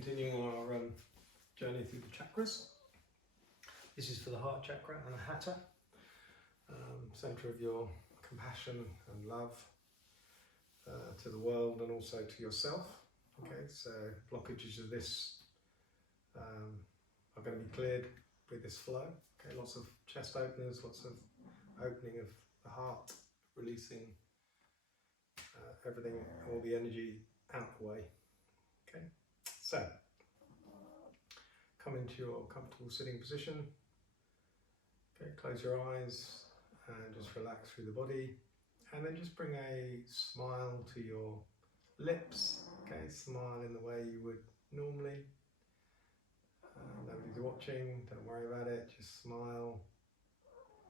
continuing our journey through the chakras. This is for the heart chakra, Anahata, centre of your compassion and love to the world and also to yourself. Okay, so blockages of this are going to be cleared with this flow. Okay, lots of chest openers, lots of opening of the heart, releasing everything, all the energy out the way. Okay, so come into your comfortable sitting position. Okay, close your eyes and just relax through the body, and then just bring a smile to your lips. Okay, smile in the way you would normally. Nobody's watching, don't worry about it, just smile.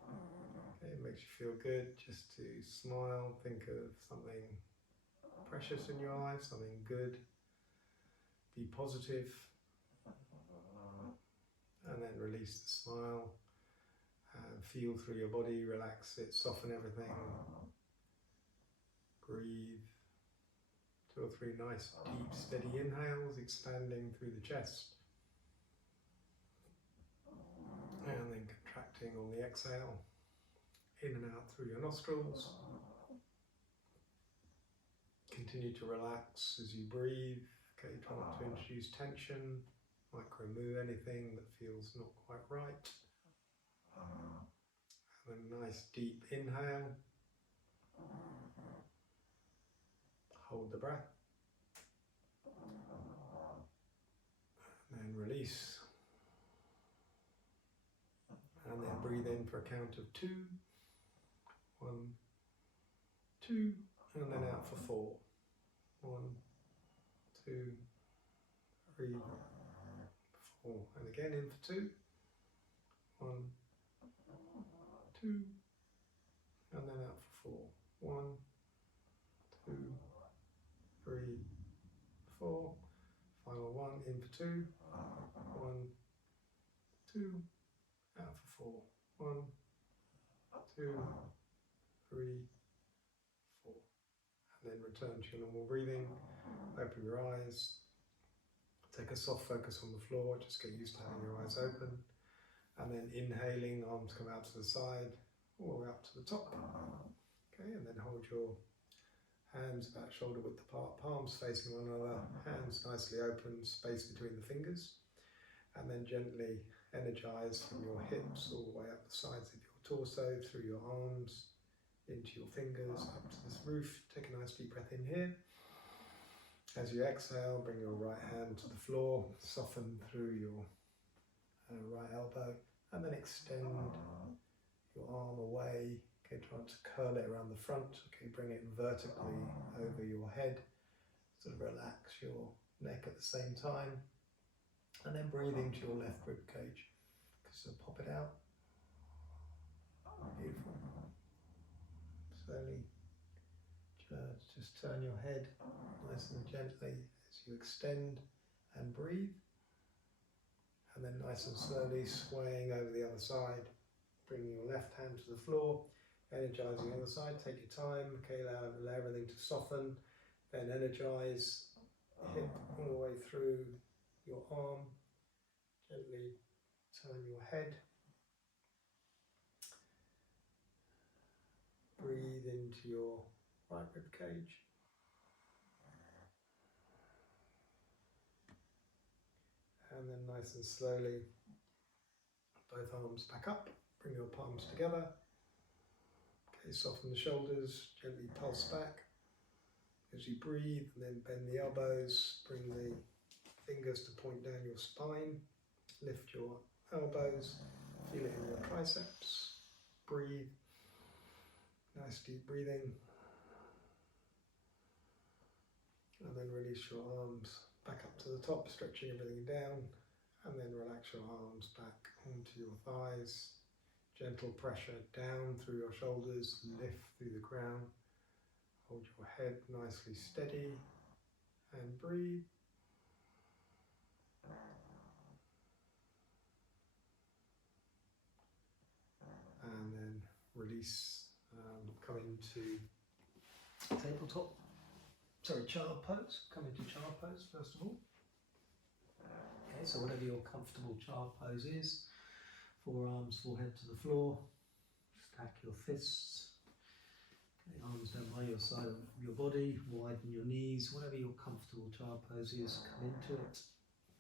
Okay, it makes you feel good just to smile. Think of something precious in your life, something good. Be positive, and then release the smile. And feel through your body, relax it, soften everything. Breathe. 2 or 3 nice, deep, steady inhales, expanding through the chest. And then contracting on the exhale, in and out through your nostrils. Continue to relax as you breathe. Okay, try not to introduce tension, micro move anything that feels not quite right. And a nice deep inhale. Hold the breath. And then release. And then breathe in for a count of 2. 1, 2, and then out for 4. 1, 2, 3, 4, and again in for 2. 1, 2, and then out for 4. 1, 2, 3, 4. Final 1 in for 2. 1, 2, out for 4. 1, 2, 3, 4. And then return to your normal breathing. Open your eyes. Take a soft focus on the floor. Just get used to having your eyes open. And then inhaling, arms come out to the side, all the way up to the top. Okay, and then hold your hands about shoulder width apart, palms facing one another, hands nicely open, space between the fingers. And then gently energize from your hips all the way up the sides of your torso, through your arms, into your fingers, up to this roof. Take a nice deep breath in here. As you exhale, bring your right hand to the floor, soften through your right elbow, and then extend your arm away. Okay, try to curl it around the front. Okay, bring it vertically over your head. Sort of relax your neck at the same time. And then breathe into your left rib cage. So pop it out. Beautiful. Slowly just turn your head nice and gently as you extend and breathe. And then nice and slowly swaying over the other side. Bringing your left hand to the floor. Energizing the other side. Take your time. Okay, allow everything to soften. Then energize. Hip all the way through your arm. Gently turn your head. Breathe into your right rib cage. And then nice and slowly, both arms back up. Bring your palms together. Okay, soften the shoulders, gently pulse back. As you breathe, and then bend the elbows. Bring the fingers to point down your spine. Lift your elbows. Feel it in your triceps. Breathe. Nice deep breathing. And then release your arms back up to the top, stretching everything down. And then relax your arms back onto your thighs. Gentle pressure down through your shoulders, lift through the crown. Hold your head nicely steady and breathe. And then release, come into child pose. Come into child pose first of all. Okay, so whatever your comfortable child pose is, forearms, forehead to the floor, stack your fists, okay, arms down by your side of your body, widen your knees, whatever your comfortable child pose is, come into it,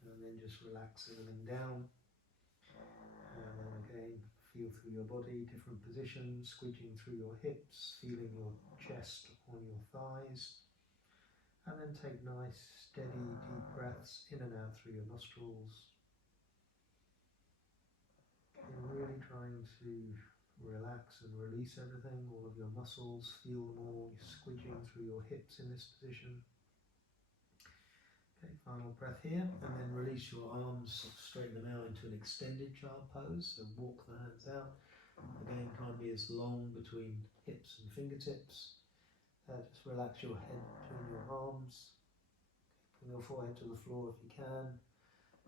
and then just relax everything down. And then again, feel through your body, different positions, squidging through your hips, feeling your chest on your thighs. And then take nice, steady, deep breaths in and out through your nostrils. And really trying to relax and release everything, all of your muscles, feel them all squidging through your hips in this position. Okay, final breath here, and then release your arms, straighten them out into an extended child pose, so walk the hands out. Again, try and be as long between hips and fingertips. Just relax your head between your arms. Bring your forehead to the floor if you can.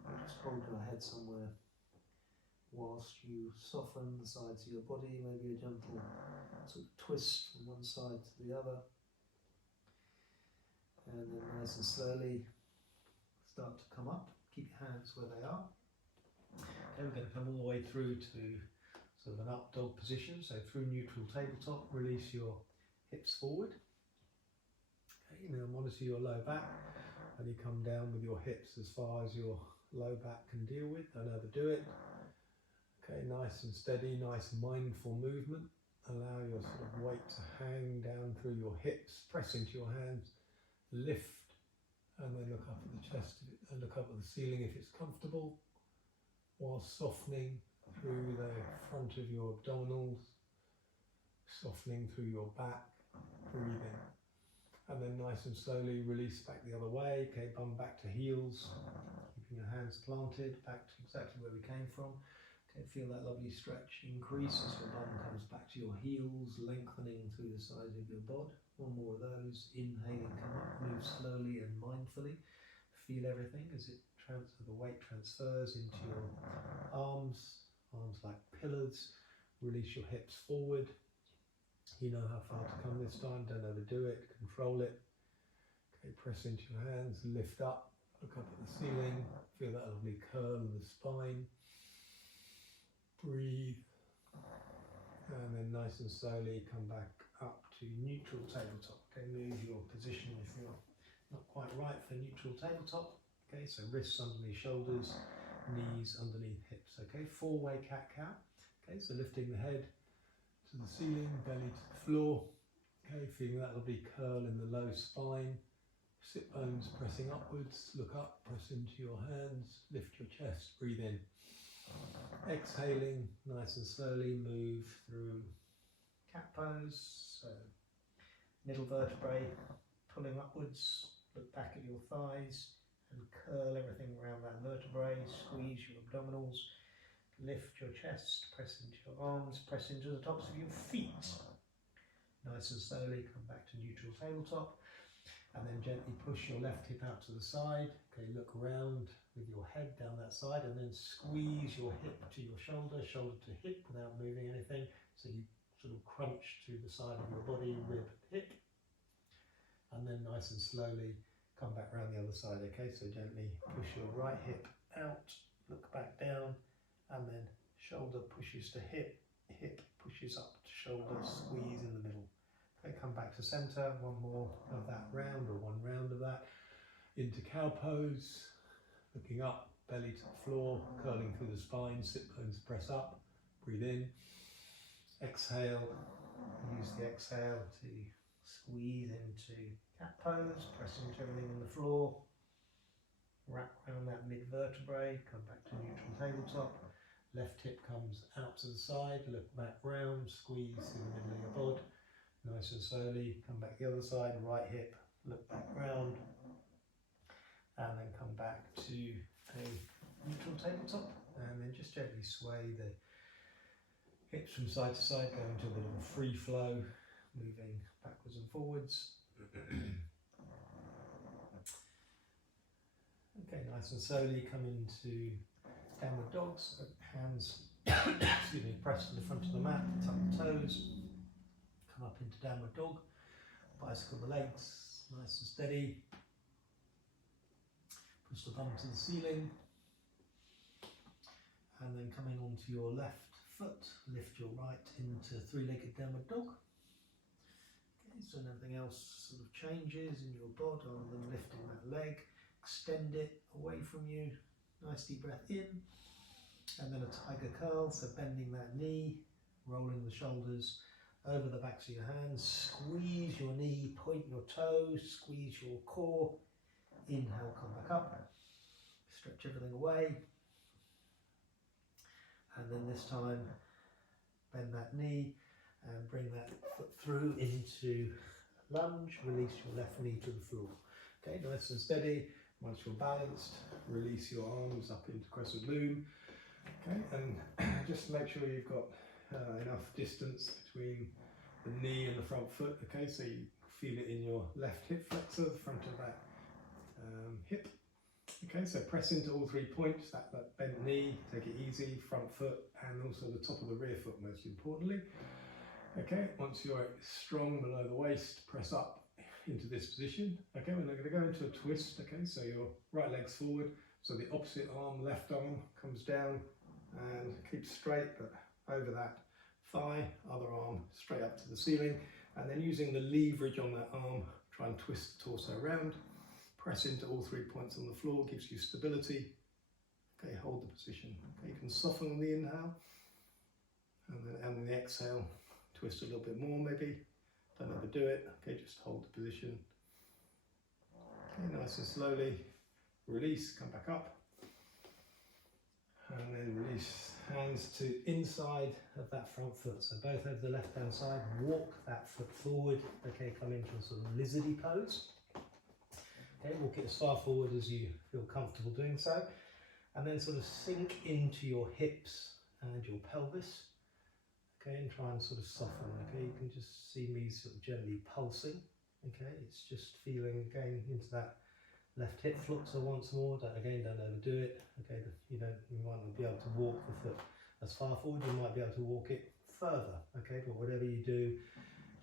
And just hold your head somewhere whilst you soften the sides of your body, maybe a gentle sort of twist from one side to the other. And then nice and slowly start to come up. Keep your hands where they are. Okay, we're going to come all the way through to sort of an up dog position. So through neutral tabletop, release your hips forward. Okay, now monitor your low back, and you come down with your hips as far as your low back can deal with. Don't overdo it. Okay, nice and steady, nice mindful movement. Allow your sort of weight to hang down through your hips, press into your hands, lift, and then look up at the chest and look up at the ceiling if it's comfortable, while softening through the front of your abdominals, softening through your back, breathing. And then nice and slowly release back the other way. Okay, bum back to heels, keeping your hands planted, back to exactly where we came from. Okay, feel that lovely stretch increase as your bum comes back to your heels, lengthening through the sides of your bod. One more of those. Inhaling, come up, move slowly and mindfully. Feel everything as the weight transfers into your arms like pillars. Release your hips forward. You know how far to come this time, don't overdo it, control it. Okay, press into your hands, lift up, look up at the ceiling, feel that lovely curl in the spine. Breathe, and then nice and slowly come back up to neutral tabletop. Okay, move your position if you're not quite right for neutral tabletop. Okay, so wrists underneath shoulders, knees underneath hips. Okay, four-way cat-cow. Okay, so lifting the head to the ceiling, belly to the floor. Okay, feeling that lovely curl in the low spine. Sit bones pressing upwards, look up, press into your hands, lift your chest, breathe in. Exhaling, nice and slowly move through cat pose. So middle vertebrae pulling upwards, look back at your thighs and curl everything around that vertebrae, squeeze your abdominals, lift your chest, press into your arms, press into the tops of your feet. Nice and slowly come back to neutral tabletop, and then gently push your left hip out to the side. Okay, look around with your head down that side, and then squeeze your hip to your shoulder, shoulder to hip without moving anything. So you sort of crunch to the side of your body, rib, hip, and then nice and slowly come back around the other side. Okay, so gently push your right hip out, look back down, and then shoulder pushes to hip, hip pushes up to shoulder, squeeze in the middle. Okay, come back to center, one more of that round, or one round of that, into cow pose, looking up, belly to the floor, curling through the spine, sit bones press up, breathe in, exhale, use the exhale to squeeze into cat pose, press into everything on the floor, wrap around that mid vertebrae, come back to neutral tabletop, left hip comes out to the side, look back round, squeeze through the middle of your bod, nice and slowly come back the other side, right hip, look back round, and then come back to a neutral tabletop, and then just gently sway the hips from side to side, go into a bit of a free flow, moving backwards and forwards. Okay, nice and slowly come into downward dog, so hands excuse me, press to the front of the mat, tuck the toes, come up into downward dog, bicycle the legs, nice and steady, push the bum to the ceiling, and then coming onto your left foot, lift your right into three-legged downward dog. Okay, so nothing else sort of changes in your body other than lifting that leg, extend it away from you, nice deep breath in, and then a tiger curl, so bending that knee, rolling the shoulders over the backs of your hands, squeeze your knee, point your toe, squeeze your core, inhale, come back up, stretch everything away, and then this time bend that knee and bring that foot through into lunge, release your left knee to the floor. Okay, nice and steady. Once you're balanced, release your arms up into crescent moon. Okay, and just make sure you've got enough distance between the knee and the front foot. Okay, so you feel it in your left hip flexor, the front of that hip. Okay, so press into all 3 points, that bent knee, take it easy, front foot, and also the top of the rear foot most importantly. Okay, once you're strong below the waist, press up into this position. Okay, we're now going to go into a twist. Okay, so your right leg's forward, so the opposite arm, left arm, comes down and keeps straight, but over that thigh, other arm straight up to the ceiling, and then using the leverage on that arm, try and twist the torso around. Press into all 3 points on the floor, gives you stability. Okay, hold the position. Okay, you can soften on the inhale, and then on the exhale, twist a little bit more maybe. Don't overdo it. Okay, just hold the position. Okay, nice and slowly release, come back up. And then release hands to inside of that front foot. So both over the left hand side, walk that foot forward. Okay, come into a sort of Lizardy Pose. Okay, walk it as far forward as you feel comfortable doing so. And then sort of sink into your hips and your pelvis. Okay, and try and sort of soften. Okay, you can just see me sort of gently pulsing. Okay, it's just feeling again into that left hip flexor once more. Don't overdo it. Okay, you might not be able to walk the foot as far forward. You might be able to walk it further. Okay, but whatever you do,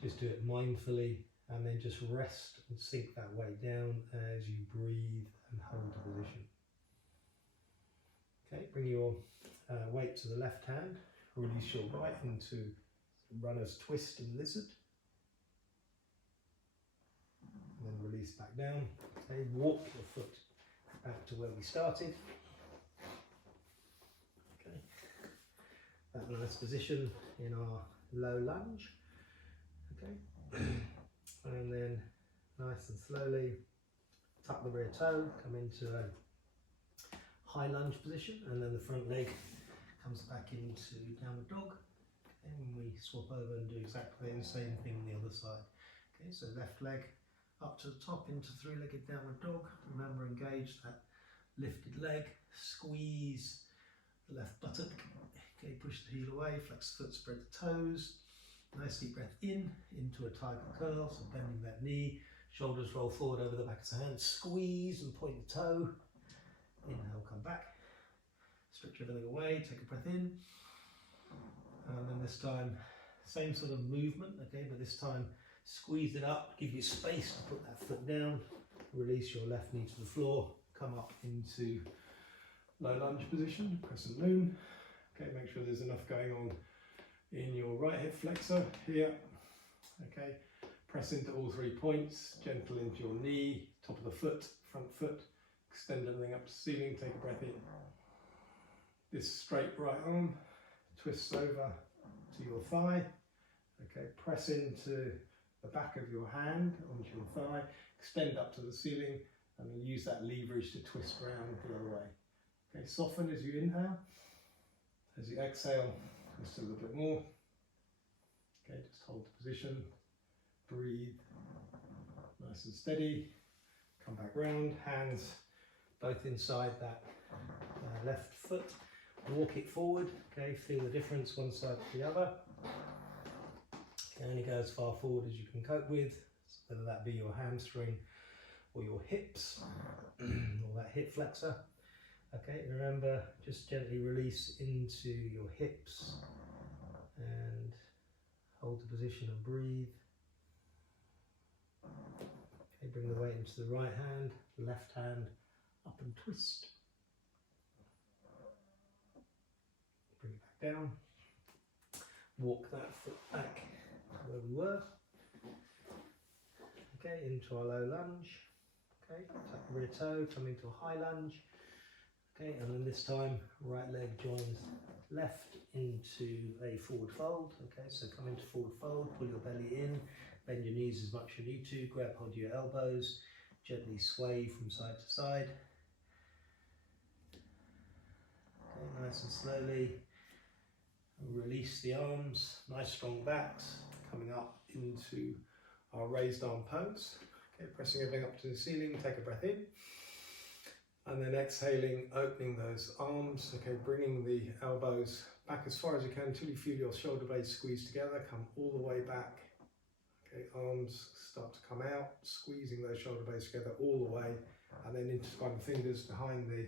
just do it mindfully, and then just rest and sink that weight down as you breathe and hold the position. Okay, bring your weight to the left hand. Release your right into runner's twist and lizard. And then release back down. Okay, walk your foot back to where we started. Okay, that nice position in our low lunge. Okay, and then nice and slowly tuck the rear toe, come into a high lunge position, and then the front leg comes back into downward dog, and we swap over and do exactly the same thing on the other side. Okay, so left leg up to the top into three-legged downward dog. Remember, engage that lifted leg, squeeze the left buttock. Okay, push the heel away, flex the foot, spread the toes. Nice deep breath in, into a tiger curl, so bending that knee, shoulders roll forward over the back of the hand, squeeze and point the toe. Inhale, come back. Stretch everything away, take a breath in, and then this time, same sort of movement, okay, but this time squeeze it up, give you space to put that foot down, release your left knee to the floor, come up into low lunge position, crescent moon. Okay, make sure there's enough going on in your right hip flexor here. Okay, press into all 3 points, gentle into your knee, top of the foot, front foot, extend everything up to the ceiling, take a breath in. This straight right arm twists over to your thigh. Okay, press into the back of your hand onto your thigh, extend up to the ceiling, and then use that leverage to twist around the other way. Okay, soften as you inhale. As you exhale, twist a little bit more. Okay, just hold the position, breathe, nice and steady. Come back round, hands both inside that left foot. Walk it forward, okay, feel the difference one side to the other. Okay, only go as far forward as you can cope with, whether that be your hamstring or your hips or that hip flexor. Okay, remember, just gently release into your hips and hold the position and breathe. Okay, bring the weight into the right hand, left hand up and twist. down. Walk that foot back to where we were. Okay, into our low lunge. Okay, tuck the rear toe, come into a high lunge. Okay, and then this time right leg joins left into a forward fold. Okay, so come into forward fold, pull your belly in, bend your knees as much as you need to, grab hold of your elbows, gently sway from side to side. Okay, nice and slowly. Release the arms, nice strong backs, coming up into our raised arm pose. Okay, pressing everything up to the ceiling, take a breath in. And then exhaling, opening those arms. Okay, bringing the elbows back as far as you can until you feel your shoulder blades squeeze together. Come all the way back. Okay, arms start to come out, squeezing those shoulder blades together all the way. And then intertwine the fingers behind the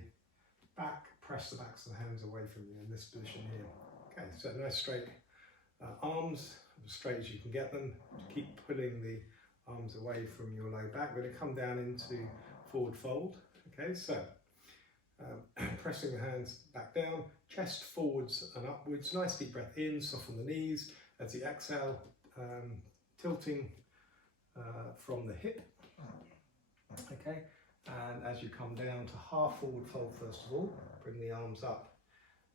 back. Press the backs of the hands away from you in this position here. Okay, so nice straight arms, as straight as you can get them. Keep pulling the arms away from your low back. We're going to come down into forward fold. Okay, so pressing the hands back down, chest forwards and upwards. Nice deep breath in, soften the knees. As you exhale, tilting from the hip. Okay, and as you come down to half forward fold first of all, bring the arms up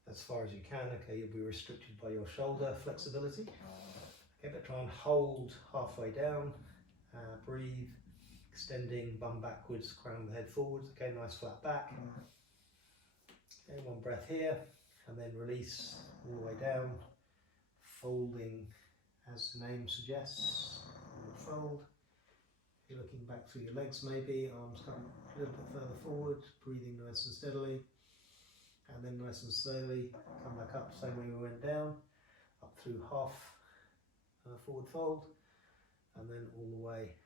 as far as you can. Okay, you'll be restricted by your shoulder flexibility. Okay, but try and hold halfway down. Breathe, extending bum backwards, crown of the head forwards. Okay, nice flat back. Okay, one breath here, and then release all the way down, folding as the name suggests. Fold. You're looking back through your legs maybe, arms come a little bit further forward, breathing nice and steadily. And then nice and slowly come back up, same way we went down, up through half forward fold, and then all the way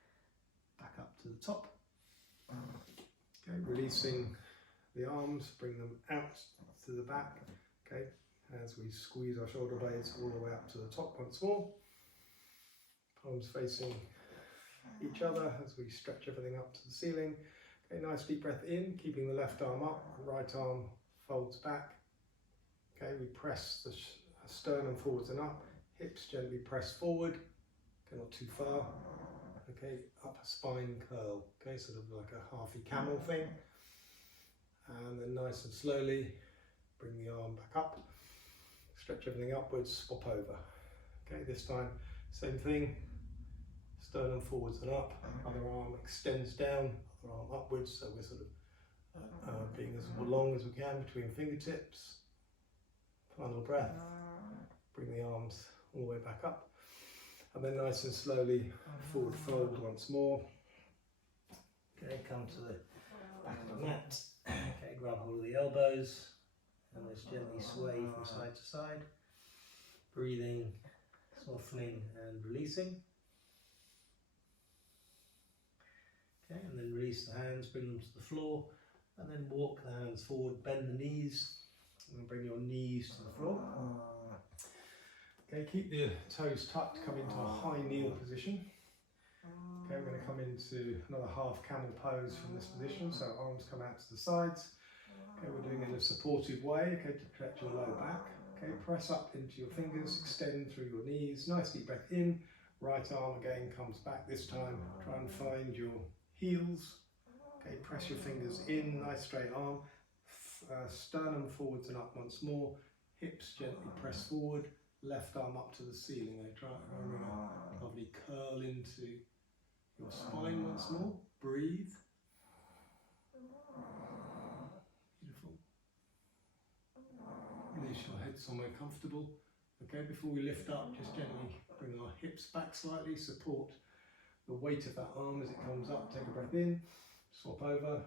back up to the top. Okay, releasing the arms, bring them out to the back. Okay, as we squeeze our shoulder blades all the way up to the top once more. Palms facing each other as we stretch everything up to the ceiling. Okay, nice deep breath in, keeping the left arm up, right arm folds back. Okay, we press the sternum forwards and up, hips gently press forward. Okay, not too far. Okay, upper spine curl. Okay, sort of like a halfy camel thing. And then nice and slowly bring the arm back up. Stretch everything upwards, swap over. Okay, this time same thing. Sternum forwards and up. Other arm extends down. Other arm upwards. So we're sort of being as long as we can between fingertips. Final breath. Bring the arms all the way back up. And then nice and slowly forward fold once more. Okay, come to the back of the mat. Okay, grab hold of the elbows and let's gently sway from side to side. Breathing, softening and releasing. Okay, and then release the hands, bring them to the floor, and then walk the hands forward, bend the knees, and bring your knees to the floor. Okay, keep the toes tucked, come into a high kneel position. Okay, we're going to come into another half camel pose from this position, so arms come out to the sides. Okay, we're doing it in a supportive way, okay, to protect your low back. Okay, press up into your fingers, extend through your knees, nice deep breath in. Right arm again comes back this time, try and find your heels. Okay, press your fingers in, nice straight arm. Sternum forwards and up once more. Hips gently press forward. Left arm up to the ceiling. Try a lovely curl into your spine once more. Breathe. Beautiful. Release your head somewhere comfortable. Okay, before we lift up, just gently bring our hips back slightly. Support the weight of that arm as it comes up. Take a breath in. Swap over.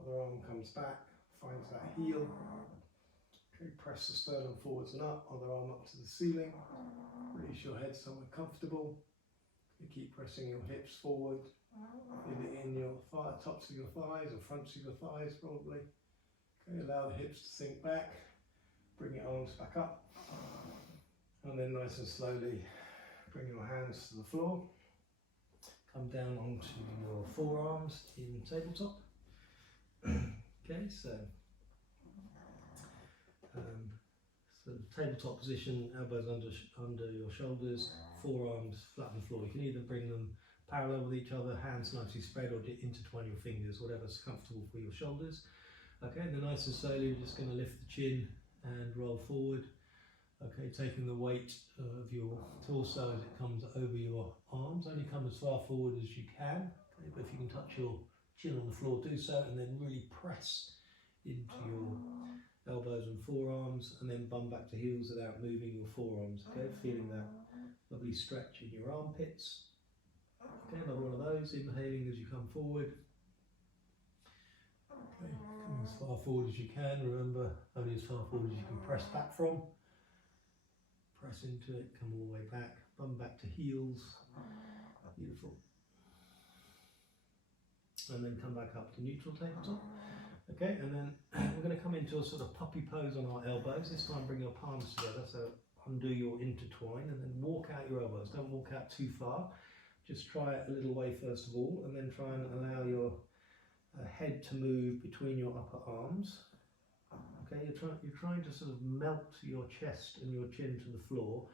Other arm comes back. Finds that heel. Okay, press the sternum forwards and up, other arm up to the ceiling. Release your head somewhere comfortable. You keep pressing your hips forward. Feel it in your tops of your thighs or fronts of your thighs probably. Okay, allow the hips to sink back. Bring your arms back up. And then nice and slowly bring your hands to the floor. Come down onto your forearms in tabletop. Okay, so sort of tabletop position, elbows under your shoulders, forearms flat on the floor. You can either bring them parallel with each other, hands nicely spread, or intertwine your fingers, whatever's comfortable for your shoulders. Okay, then nice and slowly, you're just going to lift the chin and roll forward. Okay, taking the weight of your torso as it comes over your arms. Only come as far forward as you can. Okay, but if you can touch your chin on the floor, do so, and then really press into your elbows and forearms, and then bum back to heels without moving your forearms. Okay, feeling that lovely stretch in your armpits. Okay, another one of those, inhaling as you come forward. Okay, coming as far forward as you can. Remember, only as far forward as you can press back from. Press into it, come all the way back, bum back to heels. Beautiful. And then come back up to neutral tabletop. Okay, and then we're going to come into a sort of puppy pose on our elbows. This time bring your palms together, so undo your intertwine, and then walk out your elbows. Don't walk out too far. Just try it a little way first of all, and then try and allow your head to move between your upper arms. Okay, you're trying to sort of melt your chest and your chin to the floor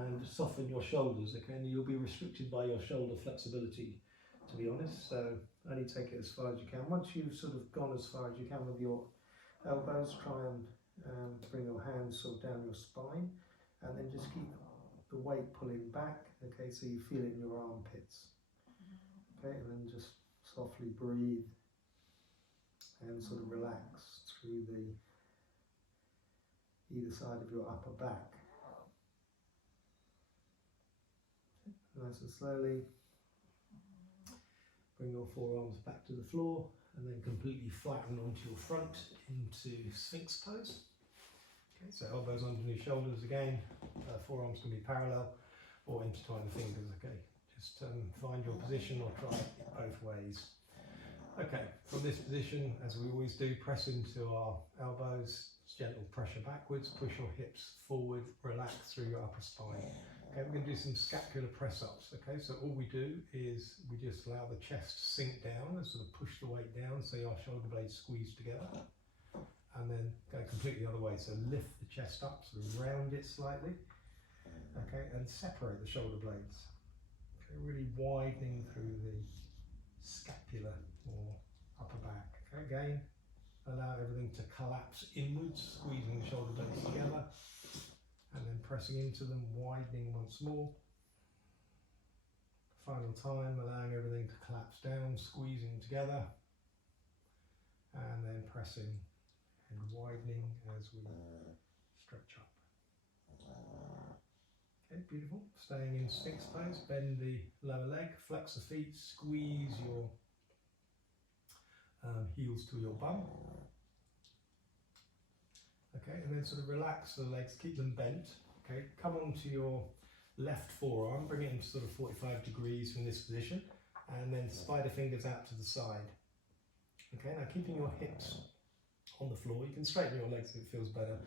and soften your shoulders. Okay, and you'll be restricted by your shoulder flexibility, to be honest. So only take it as far as you can. Once you've sort of gone as far as you can with your elbows, try and bring your hands sort of down your spine, and then just keep the weight pulling back. Okay, so you feel it in your armpits. Okay, and then just softly breathe and sort of relax through either side of your upper back. Nice and slowly. Bring your forearms back to the floor, and then completely flatten onto your front into Sphinx pose. Okay, so elbows underneath shoulders again. Forearms can be parallel or intertwine the fingers. Okay, just find your position or try it both ways. Okay, from this position, as we always do, press into our elbows, gentle pressure backwards, push your hips forward, relax through your upper spine. Okay, we're going to do some scapular press-ups. Okay, so all we do is we just allow the chest to sink down and sort of push the weight down so our shoulder blades squeeze together, and then go completely the other way. So lift the chest up, sort of round it slightly, okay, and separate the shoulder blades. Okay, really widening through the scapula or upper back. Okay, again, allow everything to collapse inwards, squeezing the shoulder blades together, and then pressing into them, widening once more. Final time, allowing everything to collapse down, squeezing together, and then pressing and widening as we stretch up. Okay, beautiful. Staying in Sphinx pose, bend the lower leg, flex the feet, squeeze your heels to your bum. Okay, and then sort of relax the legs, keep them bent. Okay, come onto your left forearm, bring it into sort of 45 degrees from this position, and then spider fingers out to the side. Okay, now keeping your hips on the floor, you can straighten your legs if it feels better,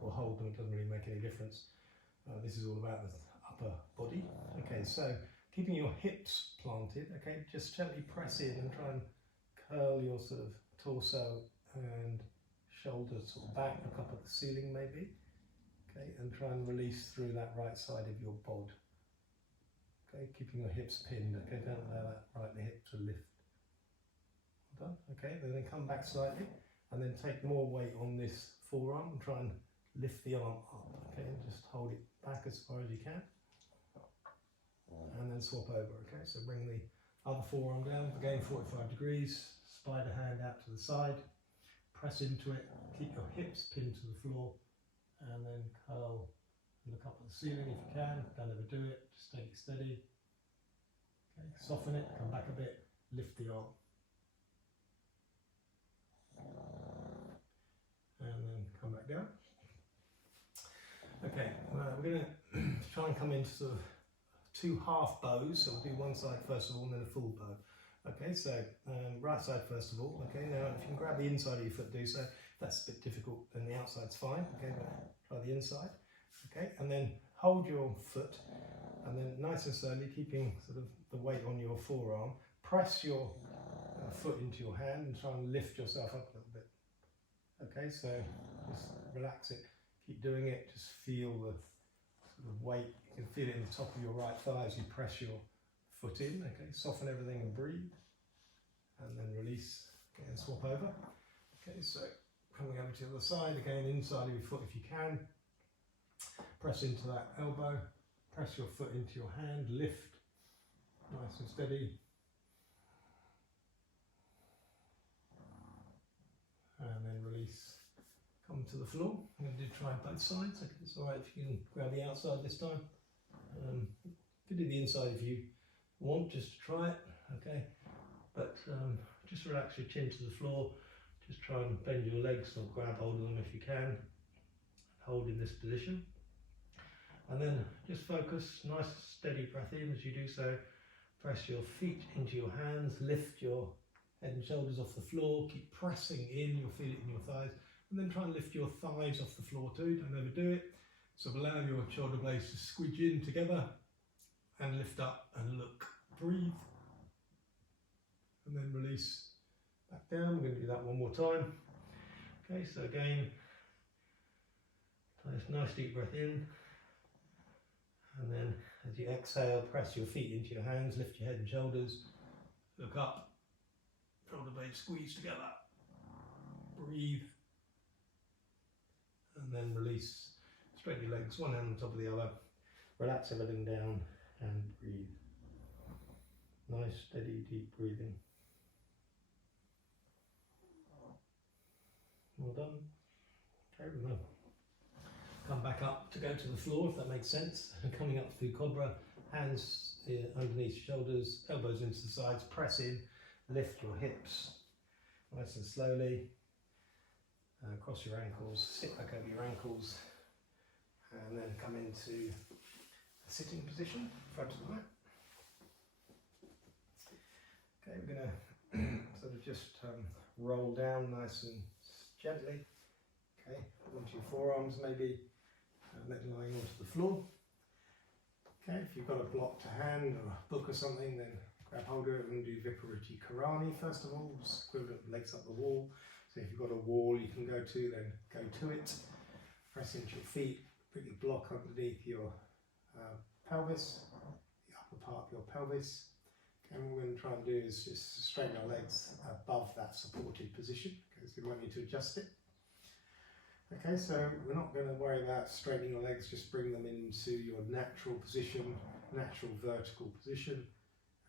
or hold them, it doesn't really make any difference. This is all about the upper body. Okay, so keeping your hips planted, okay, just gently press in and try and curl your sort of torso and shoulders sort of back, look up at the ceiling maybe. Okay, and try and release through that right side of your bod. Okay, keeping your hips pinned. Okay, don't allow that right hip to lift. Well done. Okay, then come back slightly, and then take more weight on this forearm and try and lift the arm up. Okay, and just hold it back as far as you can, and then swap over. Okay, so bring the other forearm down, again 45 degrees, spider hand out to the side, press into it, keep your hips pinned to the floor, and then curl, look up at the ceiling if you can. Don't ever do it, just take it steady. Okay, soften it, come back a bit, lift the arm, and then come back down. Okay, we're going to try and come into sort of two half bows. So we'll do one side first of all and then a full bow. Okay, so right side first of all. Okay, now if you can grab the inside of your foot, do so. If that's a bit difficult, then the outside's fine. Okay, but try the inside. Okay, and then hold your foot, and then nice and slowly, keeping sort of the weight on your forearm, press your foot into your hand and try and lift yourself up a little bit. Okay, so just relax it. Keep doing it, just feel the sort of weight, you can feel it in the top of your right thigh as you press your foot in, okay, soften everything and breathe, and then release, okay, and swap over. Okay, so coming over to the other side, again, inside of your foot if you can, press into that elbow, press your foot into your hand, lift, nice and steady, and then release. Come to the floor. I'm going to try both sides. Okay, it's alright if you can grab the outside this time. You can do the inside if you want, just to try it. Okay, but just relax your chin to the floor. Just try and bend your legs or grab hold of them if you can. Hold in this position. And then just focus, nice steady breath in as you do so. Press your feet into your hands, lift your head and shoulders off the floor, keep pressing in, you'll feel it in your thighs. And then try and lift your thighs off the floor too, don't overdo it. So allow your shoulder blades to squidge in together and lift up and look. Breathe. And then release back down. We're going to do that one more time. Okay, so again, nice deep breath in. And then as you exhale, press your feet into your hands, lift your head and shoulders, look up, shoulder blades squeeze together. Breathe. And then release, straighten your legs, one hand on top of the other, relax everything down and breathe. Nice, steady, deep breathing. Well done. Okay, we're going to come back up to go to the floor, if that makes sense. Coming up through Cobra, hands underneath shoulders, elbows into the sides, press in, lift your hips, nice and slowly. Cross your ankles, sit back over your ankles, and then come into a sitting position, front of the mat. Okay, we're going to sort of just roll down nice and gently. Okay, onto your forearms maybe, and then lying onto the floor. Okay, if you've got a block to hand or a book or something, then grab hold of it and do Vipariti Karani first of all, just equivalent legs up the wall. So if you've got a wall you can go to, then go to it. Press into your feet, put your block underneath your pelvis, the upper part of your pelvis. Okay, and what we're going to try and do is just straighten our legs above that supported position, because we want you to adjust it. Okay, so we're not going to worry about straightening your legs, just bring them into your natural position, natural vertical position.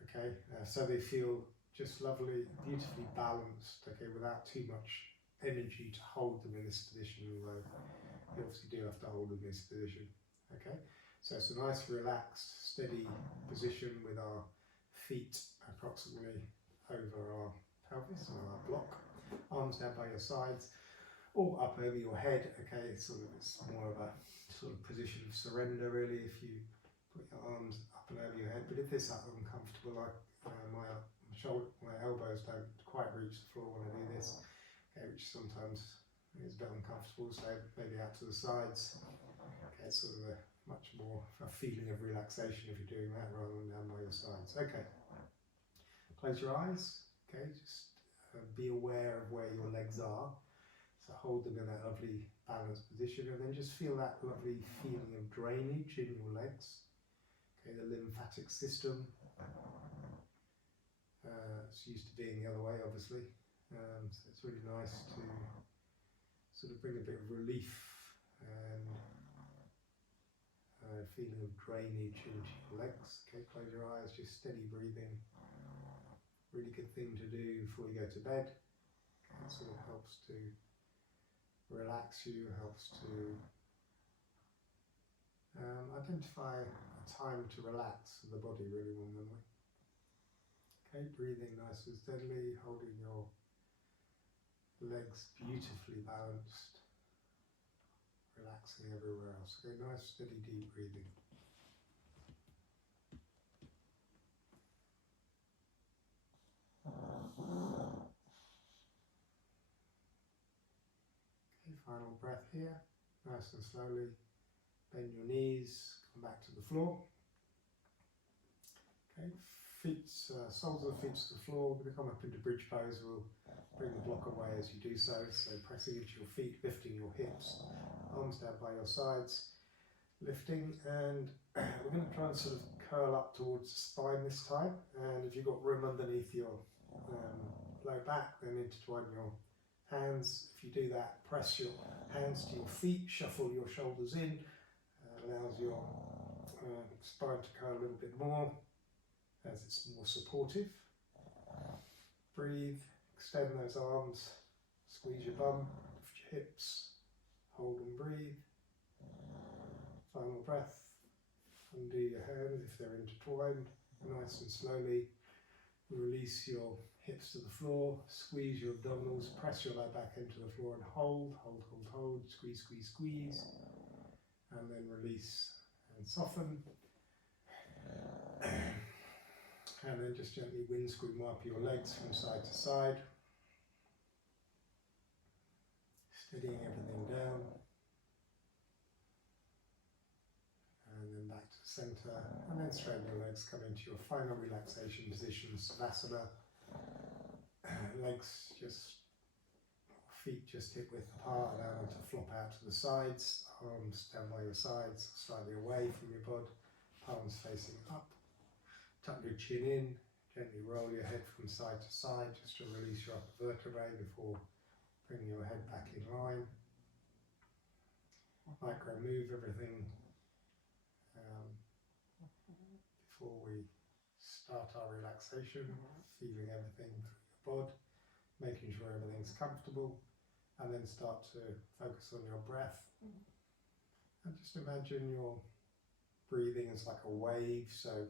Okay, so they feel just lovely, beautifully balanced, okay, without too much energy to hold them in this position, although you obviously do have to hold them in this position. Okay, so it's a nice, relaxed, steady position with our feet approximately over our pelvis or our block, arms down by your sides, or up over your head. Okay, it's more of a sort of position of surrender really if you put your arms up and over your head. But if it's uncomfortable, like my elbows don't quite reach the floor when I do this, okay, which sometimes is a bit uncomfortable, so maybe out to the sides. Okay, it's sort of a much more a feeling of relaxation if you're doing that rather than down by your sides. Okay, close your eyes. Okay, just be aware of where your legs are. So hold them in that lovely balanced position, and then just feel that lovely feeling of drainage in your legs. Okay, the lymphatic system. It's used to being the other way, obviously. So it's really nice to sort of bring a bit of relief and feeling of drainage into your legs. Okay, close your eyes, just steady breathing. Really good thing to do before you go to bed. It sort of helps to relax you, helps to identify a time to relax the body really more than we. Okay, breathing nice and steadily, holding your legs beautifully balanced, relaxing everywhere else. Okay, nice steady deep breathing. Okay, final breath here, nice and slowly. Bend your knees, come back to the floor. Okay, soles of the feet to the floor. We're going to come up into bridge pose. We'll bring the block away as you do so. So pressing into your feet, lifting your hips, arms down by your sides, lifting, and we're going to try and sort of curl up towards the spine this time. And if you've got room underneath your low back, then intertwine your hands. If you do that, press your hands to your feet, shuffle your shoulders in, allows your spine to curl a little bit more as it's more supportive. Breathe, extend those arms, squeeze your bum, lift your hips, hold and breathe. Final breath, undo your hands if they're intertwined, nice and slowly. Release your hips to the floor, squeeze your abdominals, press your low back into the floor and hold, hold, hold, hold, squeeze, squeeze, squeeze, and then release and soften. And then just gently windscreen wipe your legs from side to side, steadying everything down. And then back to the centre, and then straighten your legs, come into your final relaxation position, Savasana. Legs just, feet just hip width apart, allow them to flop out to the sides, arms down by your sides, slightly away from your body, palms facing up. Tuck your chin in, gently roll your head from side to side just to release your upper vertebrae before bringing your head back in line. Micro move everything before we start our relaxation, feeling everything through your bod, making sure everything's comfortable, and then start to focus on your breath. And just imagine your breathing as like a wave, so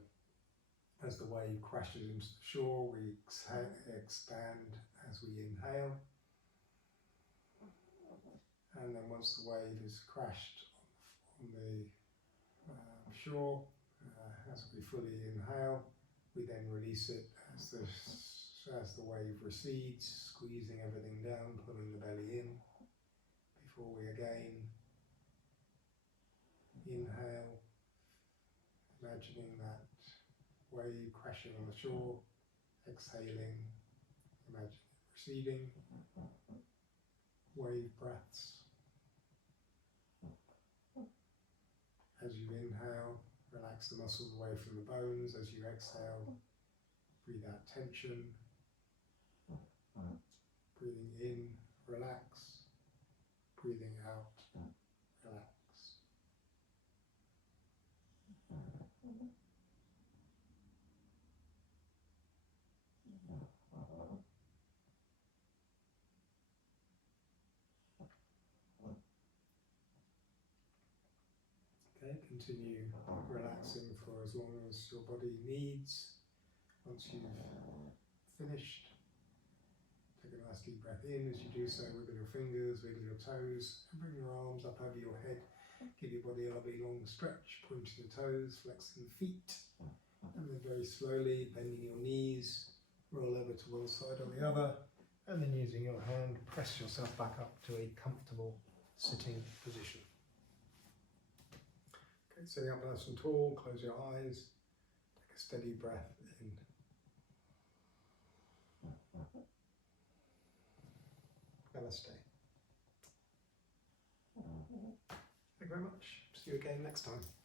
as the wave crashes into the shore, we expand as we inhale. And then once the wave is crashed on the shore, as we fully inhale, we then release it as the wave recedes, squeezing everything down, pulling the belly in, before we again inhale, imagining that wave crashing on the shore, exhaling, imagine it receding, wave breaths. As you inhale, relax the muscles away from the bones. As you exhale, breathe out tension. Breathing in, relax. Breathing out, relax. Okay, continue relaxing for as long as your body needs. Once you've finished, take a nice deep breath in. As you do so, wiggle your fingers, wiggle your toes, and bring your arms up over your head. Give your body a lovely long stretch, pointing the toes, flexing the feet, and then very slowly bending your knees, roll over to one side or the other, and then using your hand, press yourself back up to a comfortable sitting position. Okay, sitting up nice and tall, close your eyes, take a steady breath in. Namaste. Thank you very much. See you again next time.